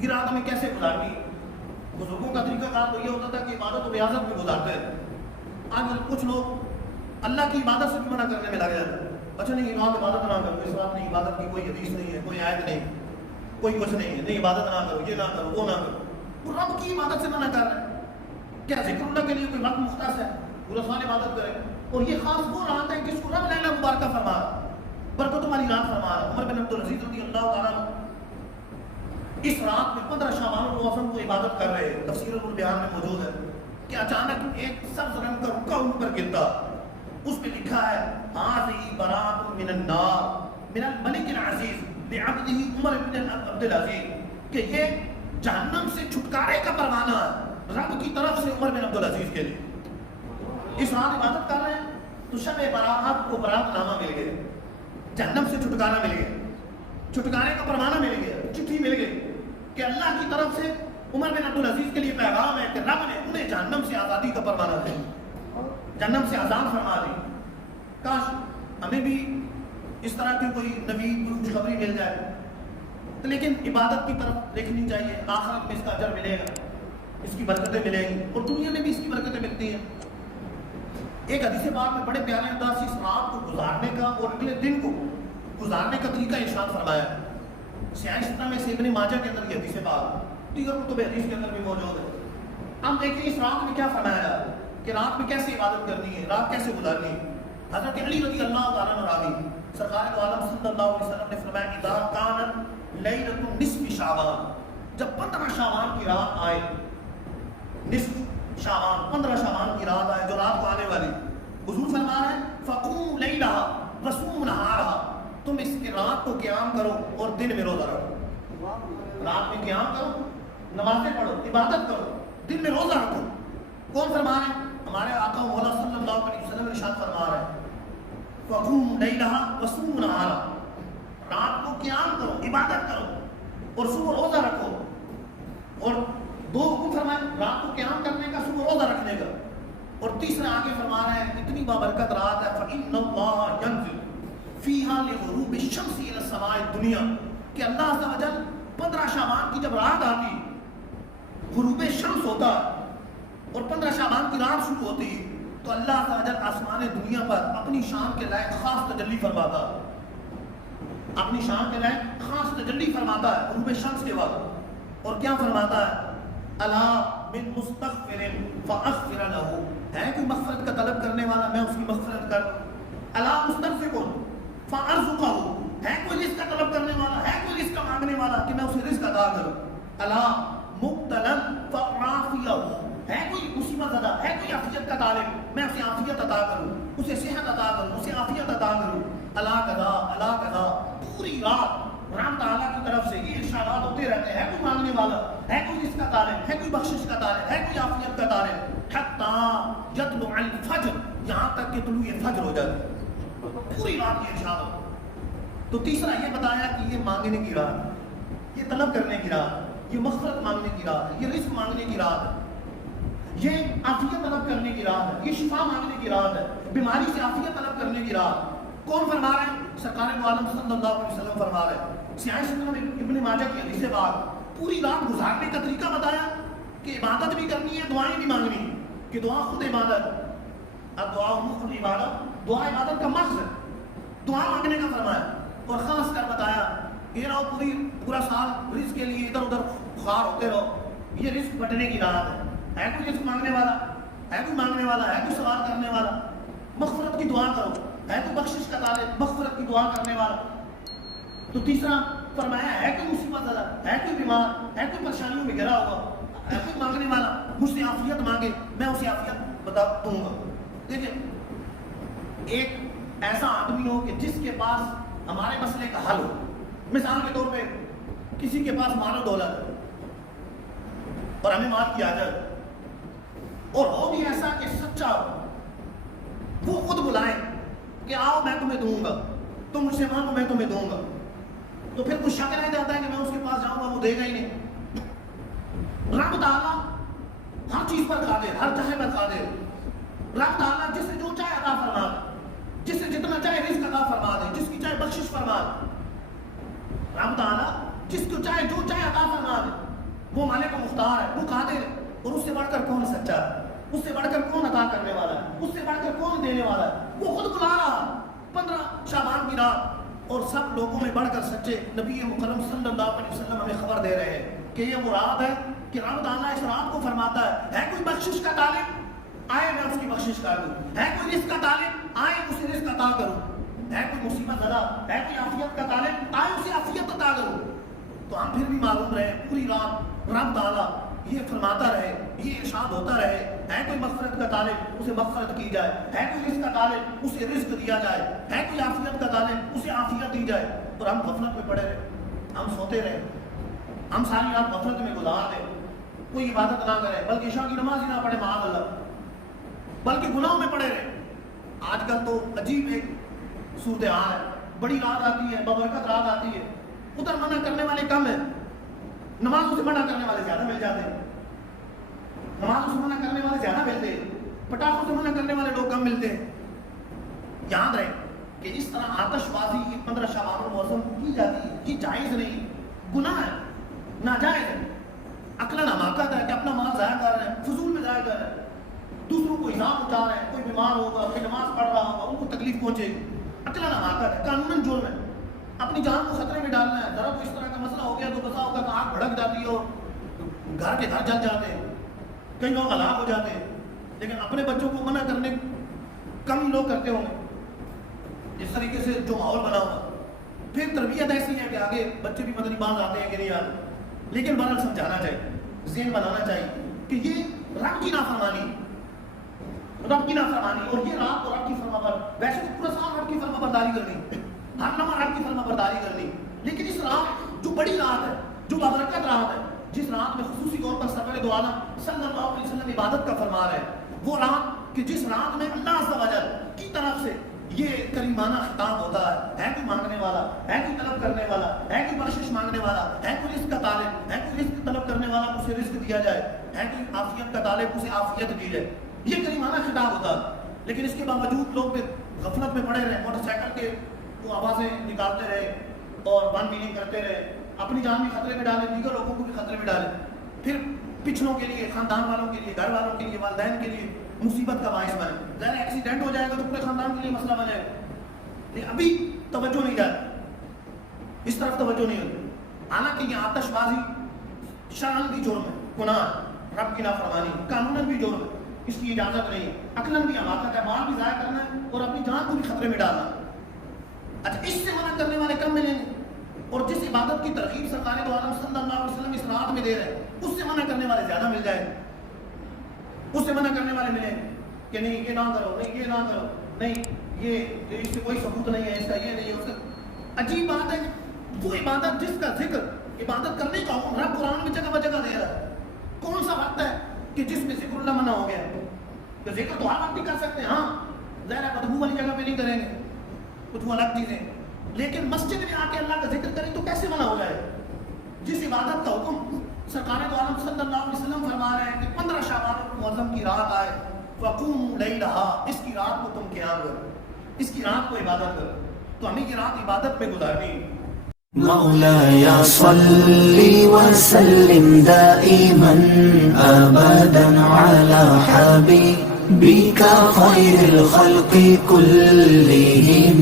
یہ رات ہمیں کیسے گزارنی. بزرگوں کا طریقہ کار تو یہ ہوتا تھا کہ عبادت و ریاضت میں گزارتے ہیں. آج کچھ لوگ اللہ کی عبادت سے بھی منع کرنے میں لگ جاتے ہیں. اچھا نہیں رات عبادت نہ کرو, اس رات نہیں, عبادت کی کوئی حدیث نہیں ہے, کوئی آیت نہیں, کوئی کچھ نہیں ہے, نہیں عبادت نہ کرو, یہ نہ کرو, وہ نہ کرو. وہ رب کی عبادت سے منع کر رہے ہیں. کیا ذکر اللہ کے لیے کوئی وقت مختص ہے؟ پورا سال عبادت کرے. اور یہ خاص وہ رات ہے جس کو رب لیلہ مبارکہ فرما رہا, برکت والی رات فرما رہا. عمر بن عبدالعزیز رضی اللہ تعالیٰ اس رات میں 15 شعبان المعظم کو عبادت کر رہے ہیں. تفسیر البیان میں موجود ہے کہ اچانک ایک سبز رنگ کا رکا ان پر گرتا, اس پہ لکھا ہے هذه براءۃ من النار من الملک العزیز لعبده عمر بن عبدالعزیز, کہ یہ جہنم سے چھٹکارے کا پروانہ ہے رب کی طرف سے عمر بن عبدالعزیز کے لیے. اس رات عبادت کر رہے ہیں تو شب براءت کو برات نامہ مل گیا, جہنم سے چھٹکارا مل گیا, چھٹکارے کا پروانہ مل گیا, چٹھی مل گئی کہ اللہ کی طرف سے عمر بن عبدالعزیز کے لیے پیغام ہے کہ رب نے انہیں جہنم سے آزادی کا پروانہ دیا, جہنم سے آزاد فرما دی. کاش ہمیں بھی اس طرح کی کوئی نبی خوشخبری مل جائے. لیکن عبادت کی طرف دیکھنی چاہیے, آخرت میں اس کا اجر ملے گا, اس کی برکتیں ملیں گی, اور دنیا میں بھی اس کی برکتیں ملتی ہیں. ایک حدیث پاک میں بڑے پیارے انداز سے اس رات کو گزارنے کا اور اگلے دن کو گزارنے کا طریقہ ارشاد فرمایا. صحیح ستہ میں سے ابن ماجہ کے اندر یہ حدیث پاک, دیگر کتب حدیث کے اندر بھی موجود ہے. ہم دیکھیں اس رات میں کیا فرمایا کہ رات میں کیسے عبادت کرنی ہے, رات کیسے گزارنی ہے. حضرت علی رضی اللہ تعالیٰ عنہ راوی, سرکار دو عالم صلی اللہ علیہ وسلم نے فرمایا اذا کانت لیلۃ نصف شعبان, جب 15 شعبان کی رات آئے, نصف شعبان 15 شعبان کی رات آئے جو رات کو آنے والی, حضور فرما رہے ہیں فقوموا لیلھا وصوموا نہارھا, تم اس کی رات کو قیام کرو اور دن میں روزہ رکھو. رات میں قیام کرو, نمازیں پڑھو, عبادت کرو, دن میں روزہ رکھو. کون فرما رہے ہیں؟ ہمارے آقا مولا صلی اللہ علیہ وسلم ارشاد فرما رہے ہیں فقوموا لیلھا وصوموا نہارھا, رات کو قیام کرو, عبادت کرو اور صبح روزہ رکھو. اور دو حکم فرمائے, رات کو قیام کرنے کا, صبح روزہ رکھنے کا. اور تیسرا آگے فرما رہے ہیں اتنی بابرکت رات ہے فإن اللہ ينزل فیہا لغروب الشمس الی السماء الدنیا, کہ اللہ عز و جل 15 شعبان کی جب رات آتی, غروب شمس ہوتا اور 15 شعبان کی رات شروع ہوتی, تو اللہ عز و جل آسمان دنیا پر اپنی شان کے لائق خاص تجلی فرماتا, اپنی شان کے لائق خاص تجلی فرماتا ہے غروب شمس کے وقت. اور کیا فرماتا ہے الا من مستغفر فاغفر له, ہے کوئی مغفرت کا طلب کرنے والا میں اس کی مغفرت کروں. الا مسترزق فارزقه, ہے کوئی رزق کا طلب کرنے والا, ہے کوئی رزق کا مانگنے والا کہ میں اسے رزق عطا کروں. الا مبتلا فعافیہ, ہے کوئی مصیبت زدہ, ہے کوئی عافیت کا طالب, میں اسے عافیت عطا کروں, اسے صحت عطا کروں, اسے عافیت عطا کروں. الا کذا الا کذا, پوری رات رب تعالیٰ کی طرف سے یہ ارشادات ہوتے رہتے ہیں. ہے کوئی مانگنے والا, ہے کوئی رزق کا طالب, ہے کوئی بخشش کا طالب, ہے کوئی عافیت کا طالب, حتی یطلع الفجر, یہاں تک کہ طلوع فجر ہو جاتی, پوری رات یہ ارشاد ہو. تو تیسرا یہ بتایا کہ یہ مانگنے کی رات, یہ طلب کرنے کی رات, یہ مغفرت مانگنے کی رات ہے, یہ رزق مانگنے کی رات ہے, یہ عافیت طلب کرنے کی رات ہے, یہ شفا مانگنے کی رات ہے, بیماری سے عافیت طلب کرنے کی رات. کون فرما رہے ہیں؟ سرکار دو عالم صلی اللہ علیہ وسلم فرما رہے ہیں. صحیح سنن میں ابن ماجہ کی حدیث بعد پوری رات گزارنے کا طریقہ بتایا کہ عبادت بھی کرنی ہے, دعائیں بھی مانگنی, کہ دعا خود عبادت, الدعاء مخ العبادہ, دعا عبادت کا مقصد ہے, دعا مانگنے کا فرمایا. اور خاص کر بتایا یہ رہو پورا سال رزق کے لیے ادھر ادھر خوار ہوتے رہو, یہ رزق بٹنے کی رات ہے. ہے کوئی رزق مانگنے والا, ہے کوئی مانگنے والا, ہے کوئی سوال کرنے والا, مغفرت کی دعا کرو, ہے کوئی بخشش کا طالب, مغفرت کی دعا کرنے والا. تو تیسرا فرمایا ہے کوئی مصیبت زدہ, ہے کوئی بیمار, ہے کوئی پریشانیوں میں گھرا ہوا, ہے کوئی مانگنے والا, مجھ سے عافیت مانگے, میں اسے عافیت بتا دوں گا. دیکھیں ایک ایسا آدمی ہو کہ جس کے پاس ہمارے مسئلے کا حل ہو. مثال کے طور پہ کسی کے پاس مال و دولت ہے اور ہمیں مال کی عادت, اور ہو بھی ایسا کہ سچا ہو, وہ خود بلائیں کہ آؤ میں تمہیں دوں گا, تم مجھ سے مانگو میں تمہیں دوں گا, تو پھر کچھ شک رہ جاتا ہے کہ میں اس کے پاس جاؤں گا وہ دے گا ہی نہیں. رب تعالیٰ ہر چیز پر قادر, ہر چاہے پر قادر. رب تعالیٰ جس سے جو چاہے عطا فرما دے, جس سے جتنا چاہے رزق عطا فرما دے, جس کی چاہے بخشش فرما دے. رب تعالیٰ جس کو چاہے جو چاہے عطا فرما دے. وہ مالک و مختار ہے، وہ قادر ہے، اور اس سے بڑھ کر کون سچا ہے، اس سے بڑھ کر کون عطا کرنے والا ہے، اس سے بڑھ کر کون دینے والا ہے. وہ خود بلا رہا 15 شعبان کی رات، اور سب لوگوں میں بڑھ کر سچے نبی مکرم صلی اللہ علیہ وسلم ہمیں خبر دے رہے ہیں کہ یہ وہ رات ہے کہ رب تعالیٰ اس رات کو فرماتا ہے کوئی بخشش کا طالب آئے میں اس کی بخشش کر دوں، ہے کوئی رزق کا طالب آئے اسے رزق عطا کروں، ہے کوئی مصیبت زدہ ہے کوئی عافیت کا طالب آئے اسے عافیت عطا کروں. تو ہم پھر بھی معلوم رہے پوری رات رب تعالیٰ یہ فرماتا رہے، یہ ارشاد ہوتا رہے ہے کوئی مغفرت کا طالب اسے مغفرت کی جائے، ہے کوئی رزق کا طالب اسے رزق دیا جائے، ہے کوئی عافیت کا طالب اسے عافیت دی جائے. اور ہم غفلت میں پڑے رہے، ہم سوتے رہے، ہم ساری رات غفلت میں گزار دیں، کوئی عبادت نہ کرے، بلکہ عشاء کی نماز ہی نہ پڑھے معاذ اللہ، بلکہ گناہوں میں پڑے رہے. آج کل تو عجیب ایک صورتحال ہے، بڑی رات آتی ہے، ببرکت رات آتی ہے، ادھر منع کرنے والے کم ہیں، نمازوں سے منع کرنے والے زیادہ مل جاتے ہیں، نمازوں سے منع کرنے والے زیادہ ملتے ہیں، پٹاخوں سے منع کرنے والے لوگ کم ملتے ہیں. یاد رہے کہ اس طرح آتش بازی 15 شعبان المعظم کی جاتی ہے، یہ جائز نہیں، گناہ ہے، ناجائز ہے. عقلاً حماقت ہے کہ اپنا مال ضائع کر رہے ہیں، فضول میں ضائع کر رہے ہیں، دوسروں کو الزام اٹھا رہے ہیں، کوئی بیمار ہوگا، کوئی نماز پڑھ رہا ہوگا، ان کو تکلیف پہنچے گی. عقلاً حماقت ہے، قانوناً جرم ہے، اپنی جان کو خطرے میں ڈالنا ہے. ذرا کوئی اس طرح کا مسئلہ ہو گیا تو بسا ہوگا کہ آگ بھڑک جاتی ہے اور گھر کے گھر جل جاتے ہیں، کئی لوگ ہلاک ہو جاتے ہیں. لیکن اپنے بچوں کو منع کرنے کم ہی لوگ کرتے ہوں گے. اس طریقے سے جو ماحول بنا ہوا، پھر تربیت ایسی ہے کہ آگے بچے بھی مدنی باز آتے ہیں کہ نہیں آتے. لیکن بہرحال سمجھانا چاہیے، ذہن بنانا چاہیے کہ یہ رب کی نافرمانی، رب کی نافرمانی، اور یہ رات کو رب کی فرما پر، ویسے تو پورا سال رب کی فرما برداری کرنی، ہر لمحہ رب کی فرما برداری کرنی، لیکن اس رات جو بڑی رات ہے، جو بابرکت رات ہے، جس رات میں خصوصی طور پر سرور دو عالم صلی اللہ علیہ وسلم عبادت کا فرما رہے ہیں، وہ رات کہ جس رات میں اللہ عز و جل کی طرف سے یہ کریمانہ خطاب ہوتا ہے کوئی مانگنے والا، ہے کوئی طلب کرنے والا، ہے کوئی بخشش مانگنے والا، ہے کوئی رزق کا طالب، ہے کوئی رزق طلب کرنے والا اسے رزق دیا جائے، ہے کوئی عافیت کا طالب اسے عافیت دی جائے، یہ کریمانہ خطاب ہوتا ہے. لیکن اس کے باوجود لوگ پھر غفلت میں پڑے رہے، موٹر سائیکل کے وہ آوازیں نکالتے رہے اور ون ویلنگ کرتے رہے، اپنی جان بھی خطرے میں ڈالے، دیگر لوگوں کو بھی خطرے میں ڈالے، پھر پچھلوں کے لیے، خاندان والوں کے لیے، گھر والوں کے لیے، والدین کے لیے مصیبت کا باعث بنے. ذرا ایکسیڈنٹ ہو جائے گا تو پورے خاندان کے لیے مسئلہ بنے گا. لیکن ابھی توجہ نہیں جاتی، اس طرف توجہ نہیں ہوتی. حالانکہ یہ آتش بازی شرعاً بھی جرم ہے، گناہ، رب کی نافرمانی، قانوناً بھی جرم ہے، اس کی اجازت نہیں، عقلاً بھی حماقت ہے، مال بھی ضائع کرنا ہے اور اپنی جان کو بھی خطرے میں ڈالنا. اچھا، اس سے منع کرنے والے کم ملیں گے، اور جس عبادت کی ترغیب سرکار دو عالم صلی اللہ علیہ وسلم اس رات میں دے رہے ہیں، اس سے منع کرنے والے زیادہ مل جائیں، اس سے منع کرنے والے ملیں کہ نہیں یہ نہ کرو، نہیں یہ نہ کرو، نہیں یہ اس سے کوئی ثبوت نہیں ہے، اس کا یہ نہیں ہے، اس کا. عجیب بات ہے کہ وہ عبادت جس کا ذکر، عبادت کرنے کا حکم رب قرآن میں جگہ بجگہ دے رہا ہے، کون سا وقت ہے کہ جس میں ذکر اللہ منع ہو گیا؟ تو ذکر تو ہر وقت بھی کر سکتے ہیں، ہاں ظاہر ہے بدبو والی جگہ پہ نہیں کریں گے، کچھ وہ الگ چیزیں، لیکن مسجد میں آ کے اللہ کا ذکر کریں تو کیسے منع ہو جائے؟ جس عبادت کا حکم سرکار دو عالم صلی اللہ علیہ وسلم فرما رہے ہیں کہ 15 شعبان المعظم کی رات آئے، فقوموا لیلھا، اس کی رات کو تم قیام کرو، اس کی رات کو عبادت کرو. تو ہمیں یہ رات عبادت میں گزارنی. مولاي صل وسلم دائما أبدا على حبيبك خير الخلق كلهم.